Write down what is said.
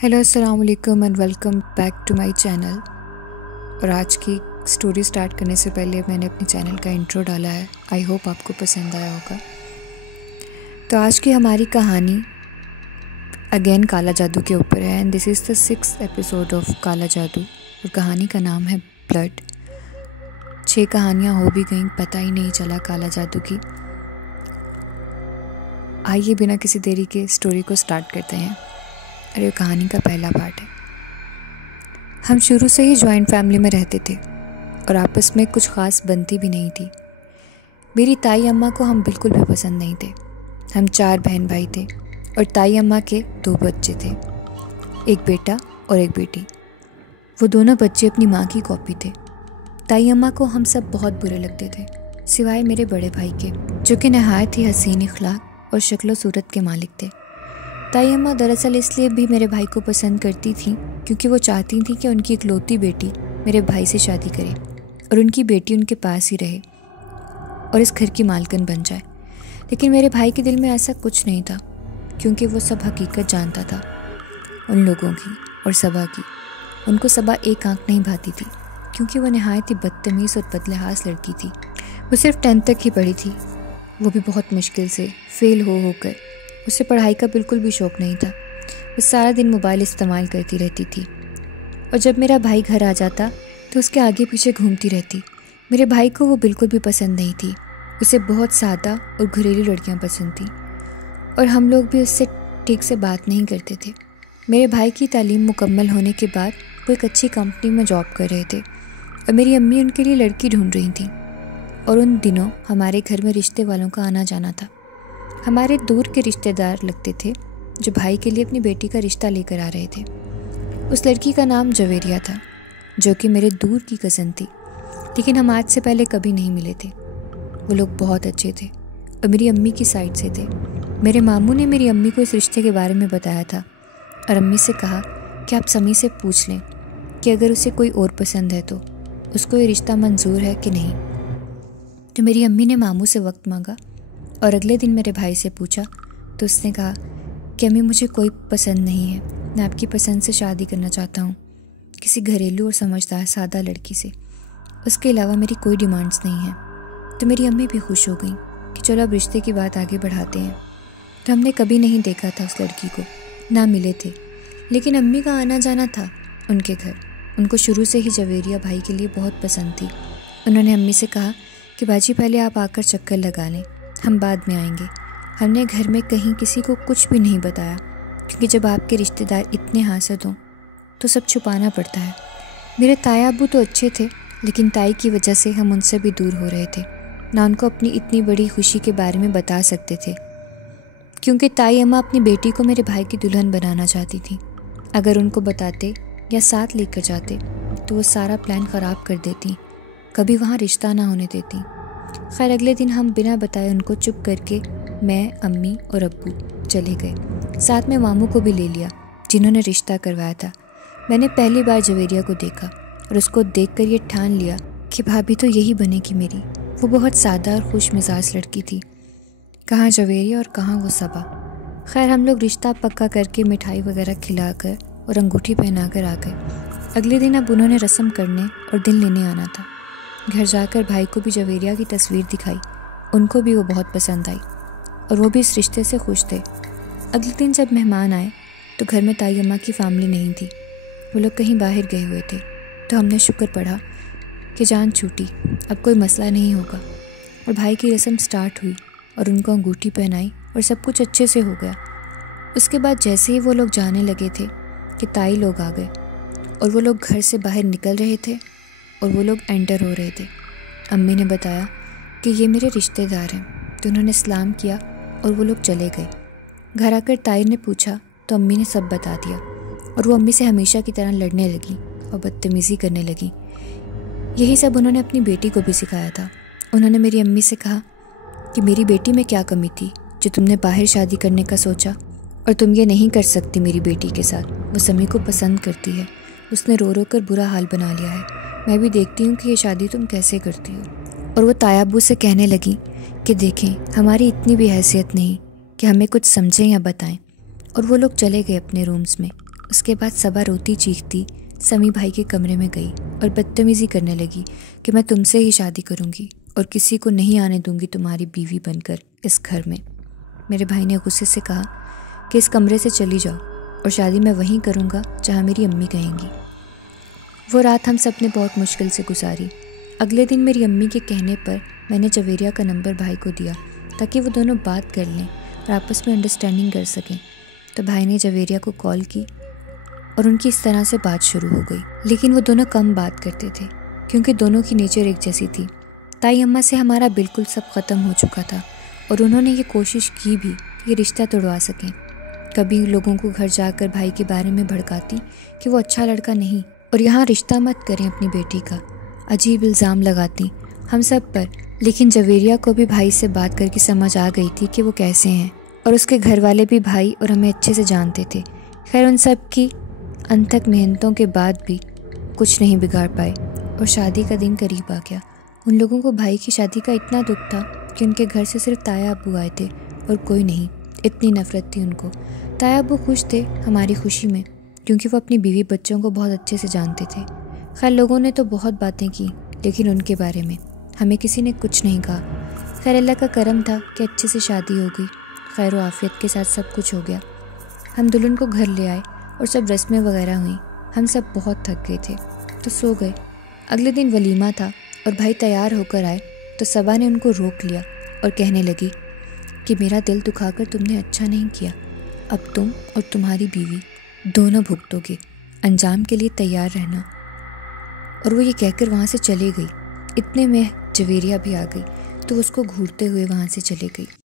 Hello अस्सलाम वालेकुम and welcome back to my channel. और आज की स्टोरी स्टार्ट करने से पहले मैंने अपने चैनल का इंट्रो डाला है। आई होप आपको पसंद आया होगा। तो आज की हमारी कहानी अगेन काला जादू के ऊपर है and this is the 6th episode of काला जादू। और कहानी का नाम है ब्लड। 6 कहानियाँ हो भी गई, पता ही नहीं चला काला जादू की। आइए बिना किसी देरी के स्टोरी को स्टार्ट करते हैं। और ये कहानी का पहला पार्ट है। हम शुरू से ही जॉइंट फैमिली में रहते थे और आपस में कुछ ख़ास बनती भी नहीं थी। मेरी ताई अम्मा को हम बिल्कुल भी पसंद नहीं थे। हम 4 बहन भाई थे और ताई अम्मा के 2 बच्चे थे, एक बेटा और एक बेटी। वो दोनों बच्चे अपनी माँ की कॉपी थे। ताई अम्मा को हम सब बहुत बुरे लगते थे, सिवाय मेरे बड़े भाई के, जो कि नहायत ही हसीन अखलाक और शक्लो सूरत के मालिक थे। ताई अम्मा दरअसल इसलिए भी मेरे भाई को पसंद करती थी क्योंकि वो चाहती थी कि उनकी इकलौती बेटी मेरे भाई से शादी करे और उनकी बेटी उनके पास ही रहे और इस घर की मालकिन बन जाए। लेकिन मेरे भाई के दिल में ऐसा कुछ नहीं था, क्योंकि वो सब हकीकत जानता था उन लोगों की और सबा की। उनको सबा एक आंख नहीं भाती थी, क्योंकि वो नहायत ही बदतमीज़ और बदलिहाज लड़की थी। वो सिर्फ 10th तक ही पढ़ी थी, वो भी बहुत मुश्किल से, फेल हो होकर। उसे पढ़ाई का बिल्कुल भी शौक़ नहीं था। वो सारा दिन मोबाइल इस्तेमाल करती रहती थी और जब मेरा भाई घर आ जाता तो उसके आगे पीछे घूमती रहती। मेरे भाई को वो बिल्कुल भी पसंद नहीं थी। उसे बहुत सादा और घरेलू लड़कियां पसंद थीं और हम लोग भी उससे ठीक से बात नहीं करते थे। मेरे भाई की तालीम मुकम्मल होने के बाद वो एक अच्छी कंपनी में जॉब कर रहे थे और मेरी अम्मी उनके लिए लड़की ढूंढ रही थी। और उन दिनों हमारे घर में रिश्ते वालों का आना जाना था। हमारे दूर के रिश्तेदार लगते थे जो भाई के लिए अपनी बेटी का रिश्ता लेकर आ रहे थे। उस लड़की का नाम जवेरिया था, जो कि मेरे दूर की कज़न थी, लेकिन हम आज से पहले कभी नहीं मिले थे। वो लोग बहुत अच्छे थे और मेरी अम्मी की साइड से थे। मेरे मामू ने मेरी अम्मी को इस रिश्ते के बारे में बताया था और अम्मी से कहा कि आप समी से पूछ लें कि अगर उसे कोई और पसंद है तो उसको ये रिश्ता मंजूर है कि नहीं। तो मेरी अम्मी ने मामू से वक्त मांगा और अगले दिन मेरे भाई से पूछा तो उसने कहा कि अम्मी मुझे कोई पसंद नहीं है, मैं आपकी पसंद से शादी करना चाहता हूँ, किसी घरेलू और समझदार सादा लड़की से। उसके अलावा मेरी कोई डिमांड्स नहीं है। तो मेरी अम्मी भी खुश हो गई कि चलो अब रिश्ते की बात आगे बढ़ाते हैं। तो हमने कभी नहीं देखा था उस लड़की को, ना मिले थे, लेकिन अम्मी का आना जाना था उनके घर। उनको शुरू से ही जवेरिया भाई के लिए बहुत पसंद थी। उन्होंने अम्मी से कहा कि बाजी पहले आप आकर चक्कर लगा लें, हम बाद में आएंगे। हमने घर में कहीं किसी को कुछ भी नहीं बताया, क्योंकि जब आपके रिश्तेदार इतने हासद हों तो सब छुपाना पड़ता है। मेरे ताया अब्बू तो अच्छे थे, लेकिन ताई की वजह से हम उनसे भी दूर हो रहे थे, ना उनको अपनी इतनी बड़ी खुशी के बारे में बता सकते थे, क्योंकि ताई अम्मा अपनी बेटी को मेरे भाई की दुल्हन बनाना चाहती थी। अगर उनको बताते या साथ लेकर जाते तो वो सारा प्लान ख़राब कर देती, कभी वहाँ रिश्ता ना होने देती। खैर अगले दिन हम बिना बताए उनको चुप करके मैं, अम्मी और अब्बू चले गए। साथ में मामू को भी ले लिया, जिन्होंने रिश्ता करवाया था। मैंने पहली बार जवेरिया को देखा और उसको देखकर ये ठान लिया कि भाभी तो यही बनेगी मेरी। वो बहुत सादा और खुश मिजाज लड़की थी। कहाँ जवेरिया और कहाँ वो सबा। खैर हम लोग रिश्ता पक्का करके मिठाई वगैरह खिलाकर और अंगूठी पहनाकर आ गए। अगले दिन अब उन्होंने रस्म करने और दिन लेने आना था। घर जाकर भाई को भी जवेरिया की तस्वीर दिखाई। उनको भी वो बहुत पसंद आई और वो भी इस रिश्ते से खुश थे। अगले दिन जब मेहमान आए तो घर में ताई अम्मा की फैमिली नहीं थी, वो लोग कहीं बाहर गए हुए थे। तो हमने शुक्र पढ़ा कि जान छूटी, अब कोई मसला नहीं होगा। और भाई की रस्म स्टार्ट हुई और उनको अंगूठी पहनाई और सब कुछ अच्छे से हो गया। उसके बाद जैसे ही वो लोग जाने लगे थे कि ताई लोग आ गए और वो लोग घर से बाहर निकल रहे थे और वो लोग एंटर हो रहे थे। अम्मी ने बताया कि ये मेरे रिश्तेदार हैं, तो उन्होंने सलाम किया और वो लोग चले गए। घर आकर ताई ने पूछा तो अम्मी ने सब बता दिया और वो अम्मी से हमेशा की तरह लड़ने लगी और बदतमीज़ी करने लगी। यही सब उन्होंने अपनी बेटी को भी सिखाया था। उन्होंने मेरी अम्मी से कहा कि मेरी बेटी में क्या कमी थी जो तुमने बाहर शादी करने का सोचा, और तुम ये नहीं कर सकती मेरी बेटी के साथ, वो समी को पसंद करती है, उसने रो रो कर बुरा हाल बना लिया है, मैं भी देखती हूँ कि ये शादी तुम कैसे करती हो। और वो ताया अब्बू से कहने लगी कि देखें हमारी इतनी भी हैसियत नहीं कि हमें कुछ समझें या बताएं। और वो लोग चले गए अपने रूम्स में उसके बाद सबा रोती चीखती समी भाई के कमरे में गई और बदतमीज़ी करने लगी कि मैं तुमसे ही शादी करूँगी और किसी को नहीं आने दूँगी तुम्हारी बीवी बनकर इस घर में। मेरे भाई ने गुस्से से कहा कि इस कमरे से चली जाओ और शादी मैं वहीं करूँगा जहाँ मेरी अम्मी कहेंगी। वो रात हम सब ने बहुत मुश्किल से गुजारी। अगले दिन मेरी अम्मी के कहने पर मैंने जवेरिया का नंबर भाई को दिया ताकि वो दोनों बात कर लें और आपस में अंडरस्टैंडिंग कर सकें। तो भाई ने जवेरिया को कॉल की और उनकी इस तरह से बात शुरू हो गई। लेकिन वो दोनों कम बात करते थे क्योंकि दोनों की नेचर एक जैसी थी। ताई अम्मा से हमारा बिल्कुल सब ख़त्म हो चुका था और उन्होंने ये कोशिश की भी कि ये रिश्ता तोड़वा सकें। कभी लोगों को घर जाकर भाई के बारे में भड़काती कि वो अच्छा लड़का नहीं और यहाँ रिश्ता मत करें अपनी बेटी का। अजीब इल्ज़ाम लगाती हम सब पर। लेकिन जवेरिया को भी भाई से बात करके समझ आ गई थी कि वो कैसे हैं और उसके घर वाले भी भाई और हमें अच्छे से जानते थे। खैर उन सब की अनथक मेहनतों के बाद भी कुछ नहीं बिगाड़ पाए और शादी का दिन करीब आ गया। उन लोगों को भाई की शादी का इतना दुख था कि उनके घर से सिर्फ ताया अब्बू आए थे और कोई नहीं। इतनी नफ़रत थी उनको। ताया अब्बू खुश थे हमारी खुशी में क्योंकि वो अपनी बीवी बच्चों को बहुत अच्छे से जानते थे। खैर लोगों ने तो बहुत बातें की लेकिन उनके बारे में हमें किसी ने कुछ नहीं कहा। खैर अल्लाह का करम था कि अच्छे से शादी हो गई। खैर व आफियत के साथ सब कुछ हो गया। हम दुल्हन को घर ले आए और सब रस्में वगैरह हुई। हम सब बहुत थक गए थे तो सो गए। अगले दिन वलीमा था और भाई तैयार होकर आए तो सबा ने उनको रोक लिया और कहने लगी कि मेरा दिल दुखाकर तुमने अच्छा नहीं किया। अब तुम और तुम्हारी बीवी दोनों भुगतोगे। अंजाम के लिए तैयार रहना। और वो ये कहकर वहाँ से चली गई। इतने में जवेरिया भी आ गई तो उसको घूरते हुए वहाँ से चले गई।